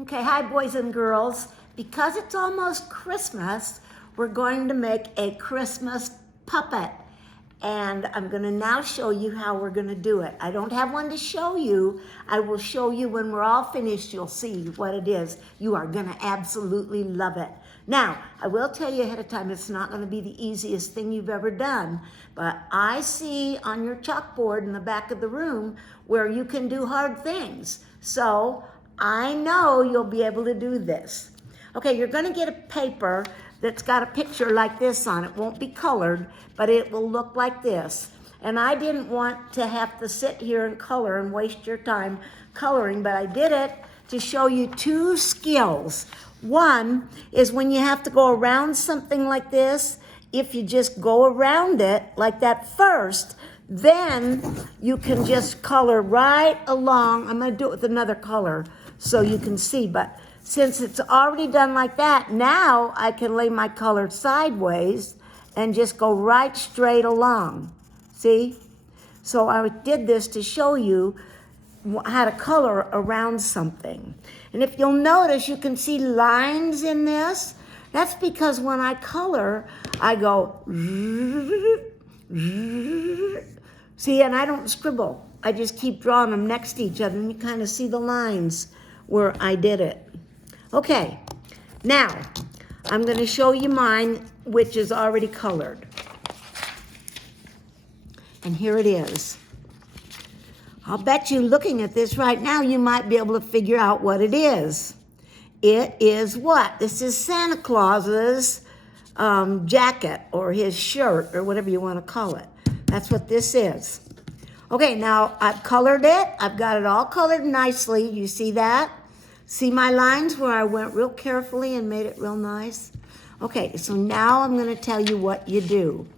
Okay, hi boys and girls. Because it's almost Christmas, we're going to make a Christmas puppet. And I'm gonna now show you how we're gonna do it. I don't have one to show you. I will show you when we're all finished. You'll see what it is. You are gonna absolutely love it. Now, I will tell you ahead of time, it's not gonna be the easiest thing you've ever done, but I see on your chalkboard in the back of the room where you can do hard things. So I know you'll be able to do this. Okay, you're gonna get a paper that's got a picture like this on it. It won't be colored, but it will look like this. And I didn't want to have to sit here and color and waste your time coloring, but I did it to show you two skills. One is when you have to go around something like this, if you just go around it like that first, then you can just color right along. I'm gonna do it with another color so you can see, but since it's already done like that, now I can lay my color sideways and just go right straight along. See? So I did this to show you how to color around something. And if you'll notice, you can see lines in this. That's because when I color, I go, see, and I don't scribble. I just keep drawing them next to each other, and you kind of see the lines where I did it. Okay, now I'm going to show you mine, which is already colored. And here it is. I'll bet you looking at this right now, you might be able to figure out what it is. It is what? This is Santa Claus's jacket or his shirt or whatever you want to call it. That's what this is. Okay, now I've colored it. I've got it all colored nicely. You see that? See my lines where I went real carefully and made it real nice? Okay, so now I'm going to tell you what you do.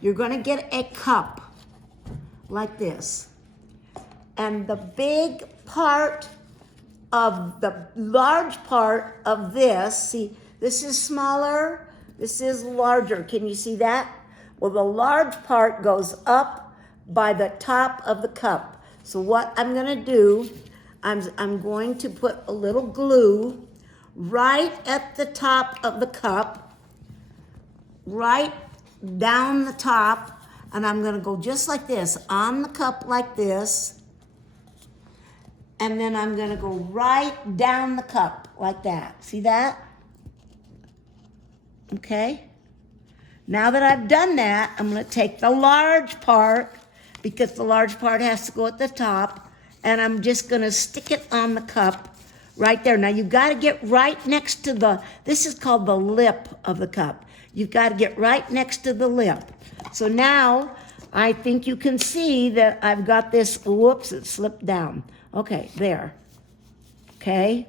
You're going to get a cup like this. And the big part of the large part of this, see, this is smaller, this is larger. Can you see that? Well, the large part goes up by the top of the cup. So what I'm going to do, I'm going to put a little glue right at the top of the cup, right down the top, and I'm going to go just like this, on the cup like this, and then I'm going to go right down the cup like that. See that? Okay. Now that I've done that, I'm going to take the large part, because the large part has to go at the top, and I'm just going to stick it on the cup right there. Now you've got to get right next to this is called the lip of the cup. You've got to get right next to the lip. So now I think you can see that I've got this, whoops, it slipped down. Okay, there. Okay.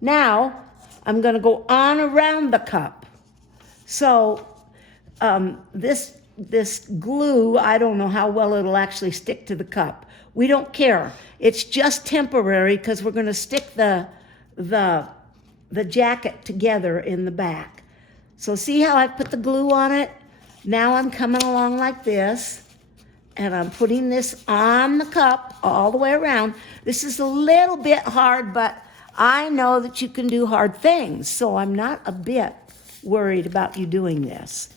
Now I'm going to go on around the cup. So this glue, I don't know how well it'll actually stick to the cup. We don't care. It's just temporary because we're going to stick the jacket together in the back. So see how I put the glue on it? Now I'm coming along like this, and I'm putting this on the cup all the way around. This is a little bit hard, but I know that you can do hard things, so I'm not a bit worried about you doing this.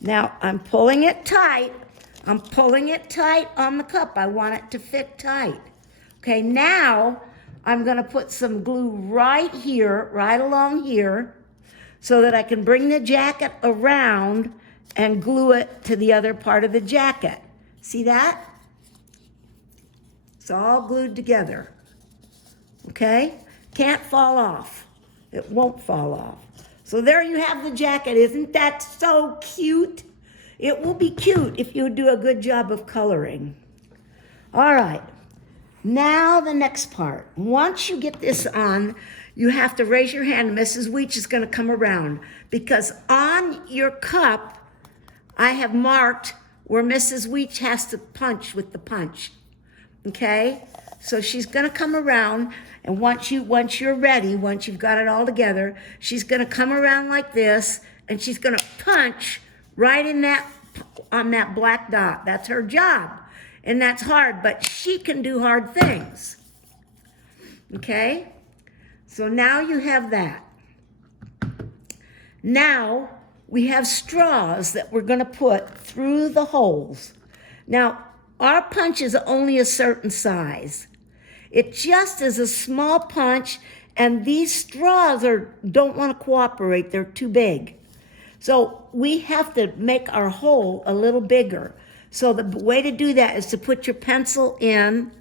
Now, I'm pulling it tight. I'm pulling it tight on the cup. I want it to fit tight. Okay, now I'm going to put some glue right here, right along here, so that I can bring the jacket around and glue it to the other part of the jacket. See that? It's all glued together. Okay? Can't fall off. It won't fall off. So there you have the jacket. Isn't that so cute? It will be cute if you do a good job of coloring. All right. Now the next part. Once you get this on, you have to raise your hand. Mrs. Weech is going to come around, because on your cup, I have marked where Mrs. Weech has to punch with the punch. Okay? So she's going to come around, and once you're ready, once you've got it all together, she's going to come around like this, and she's going to punch right on that black dot. That's her job, and that's hard, but she can do hard things. Okay? So now you have that. Now we have straws that we're going to put through the holes. Now, our punch is only a certain size. It just is a small punch, and these straws don't want to cooperate. They're too big. So we have to make our hole a little bigger. So the way to do that is to put your pencil in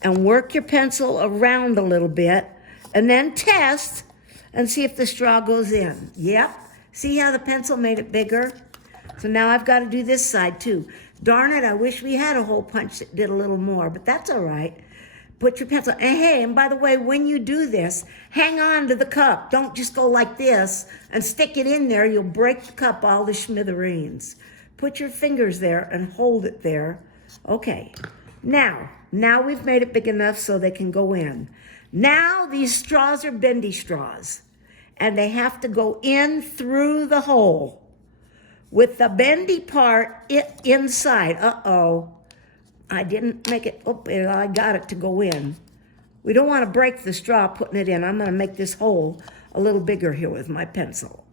and work your pencil around a little bit, and then test and see if the straw goes in. Yep. See how the pencil made it bigger? So now I've got to do this side too. Darn it, I wish we had a hole punch that did a little more, but that's all right. Put your pencil, and hey, and by the way, when you do this, hang on to the cup. Don't just go like this and stick it in there. You'll break the cup all to smithereens. Put your fingers there and hold it there. Okay, now we've made it big enough so they can go in. Now these straws are bendy straws, and they have to go in through the hole with the bendy part inside. Uh-oh. I didn't make it, oh, I got it to go in. We don't want to break the straw putting it in. I'm going to make this hole a little bigger here with my pencil.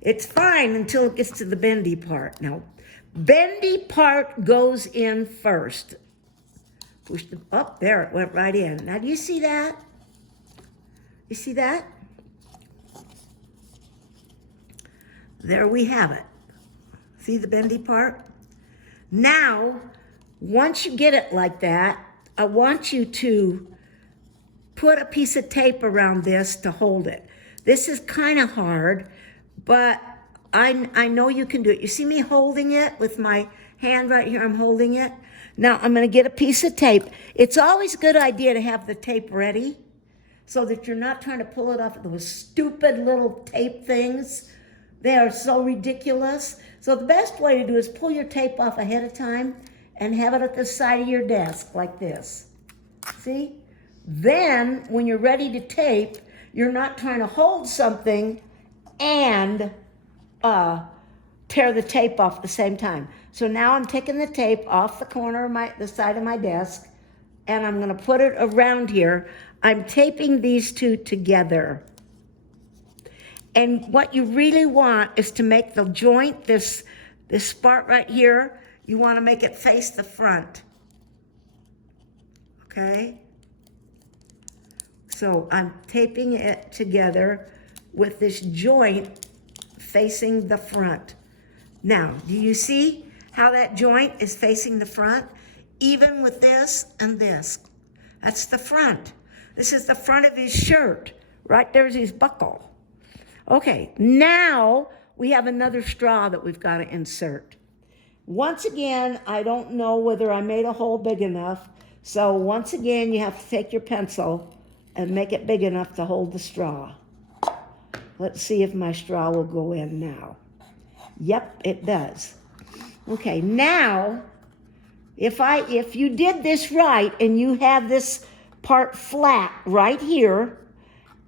It's fine until it gets to the bendy part. Now, bendy part goes in first. Push the, up there, it went right in. Now, do you see that? You see that? There we have it. See the bendy part? Now, once you get it like that, I want you to put a piece of tape around this to hold it. This is kind of hard, but I know you can do it. You see me holding it with my hand right here? I'm holding it. Now, I'm going to get a piece of tape. It's always a good idea to have the tape ready so that you're not trying to pull it off of those stupid little tape things. They are so ridiculous. So the best way to do is pull your tape off ahead of time and have it at the side of your desk like this. See? Then, when you're ready to tape, you're not trying to hold something and tear the tape off at the same time. So now I'm taking the tape off the corner of the side of my desk, and I'm going to put it around here. I'm taping these two together. And what you really want is to make the joint, this part right here, you want to make it face the front. Okay? So I'm taping it together with this joint facing the front. Now, do you see how that joint is facing the front? Even with this and this. That's the front. This is the front of his shirt. Right there's his buckle. Okay, now we have another straw that we've got to insert. Once again, I don't know whether I made a hole big enough. So once again, you have to take your pencil and make it big enough to hold the straw. Let's see if my straw will go in now. Yep, it does. Okay, now, if you did this right and you have this part flat right here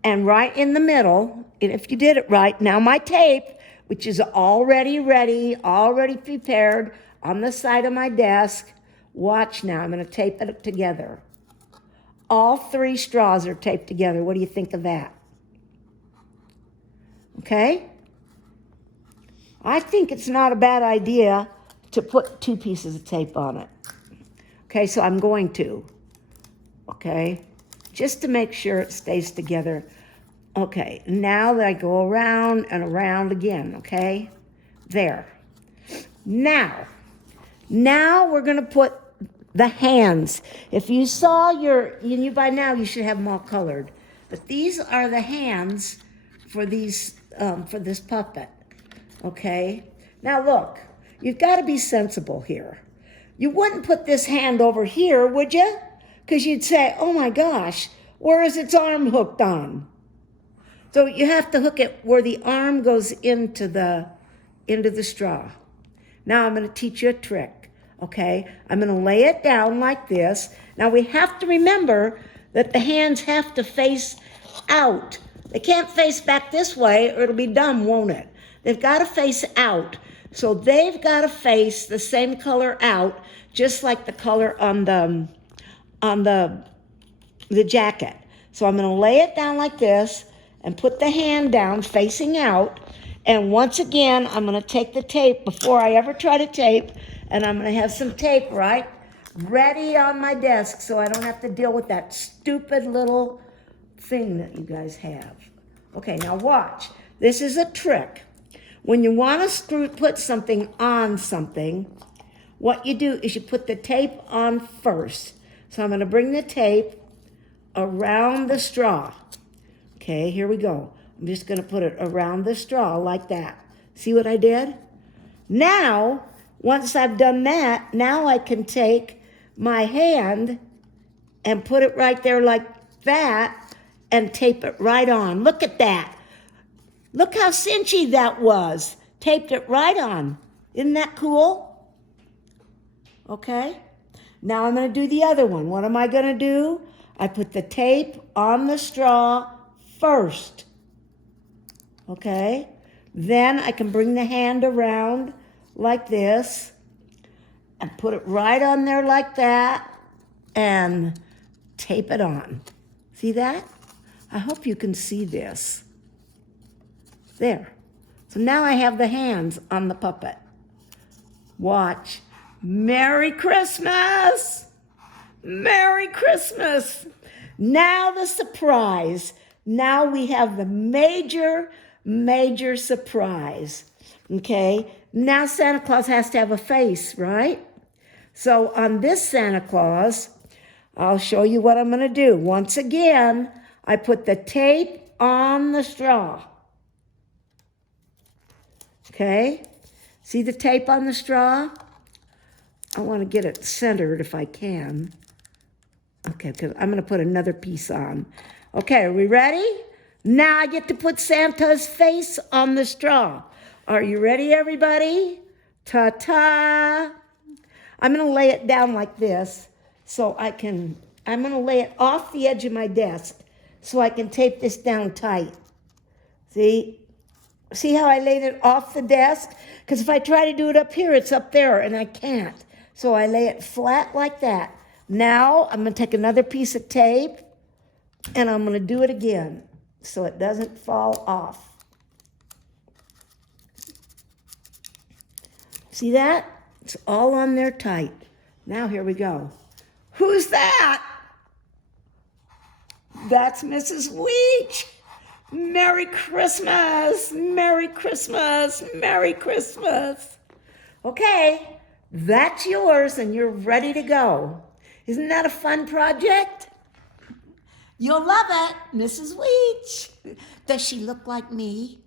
and right in the middle, and if you did it right, now my tape, which is already ready, already prepared on the side of my desk, watch now, I'm going to tape it together. All three straws are taped together. What do you think of that? Okay? I think it's not a bad idea to put 2 pieces of tape on it. Okay, so I'm going to. Okay? Just to make sure it stays together. Okay, now that I go around and around again, okay? There. Now we're going to put the hands. If you saw by now you should have them all colored. But these are the hands for these, for this puppet, okay? Now look, you've got to be sensible here. You wouldn't put this hand over here, would you? Because you'd say, oh my gosh, where is its arm hooked on? So you have to hook it where the arm goes into the straw. Now I'm going to teach you a trick, okay? I'm going to lay it down like this. Now we have to remember that the hands have to face out. They can't face back this way or it'll be dumb, won't it? They've got to face out. So they've got to face the same color out, just like the color on the the jacket. So I'm going to lay it down like this and put the hand down facing out. And once again, I'm going to take the tape before I ever try to tape, and I'm going to have some tape right ready on my desk so I don't have to deal with that stupid little thing that you guys have. Okay, now watch. This is a trick. When you want to put something on something, what you do is you put the tape on first. So I'm going to bring the tape around the straw. Okay, here we go. I'm just going to put it around the straw like that. See what I did? Now, once I've done that, now I can take my hand and put it right there like that and tape it right on. Look at that. Look how cinchy that was. Taped it right on. Isn't that cool? Okay. Now I'm going to do the other one. What am I going to do? I put the tape on the straw first. Okay. Then I can bring the hand around like this and put it right on there like that and tape it on. See that? I hope you can see this. There. So now I have the hands on the puppet. Watch. Merry Christmas! Merry Christmas! Now the surprise. Now we have the major surprise. Okay? Now Santa Claus has to have a face, right? So on this Santa Claus, I'll show you what I'm going to do. Once again, I put the tape on the straw. Okay? See the tape on the straw? I want to get it centered if I can. Okay, because I'm going to put another piece on. Okay, are we ready? Now I get to put Santa's face on the straw. Are you ready, everybody? Ta-ta! I'm going to lay it down like this so I'm going to lay it off the edge of my desk so I can tape this down tight. See? See how I laid it off the desk? Because if I try to do it up here, it's up there, and I can't. So I lay it flat like that. Now I'm going to take another piece of tape, and I'm going to do it again so it doesn't fall off. See that? It's all on there tight. Now here we go. Who's that? That's Mrs. Weech. Merry Christmas, Merry Christmas, Merry Christmas. Okay, that's yours and you're ready to go. Isn't that a fun project? You'll love it, Mrs. Weech. Does she look like me?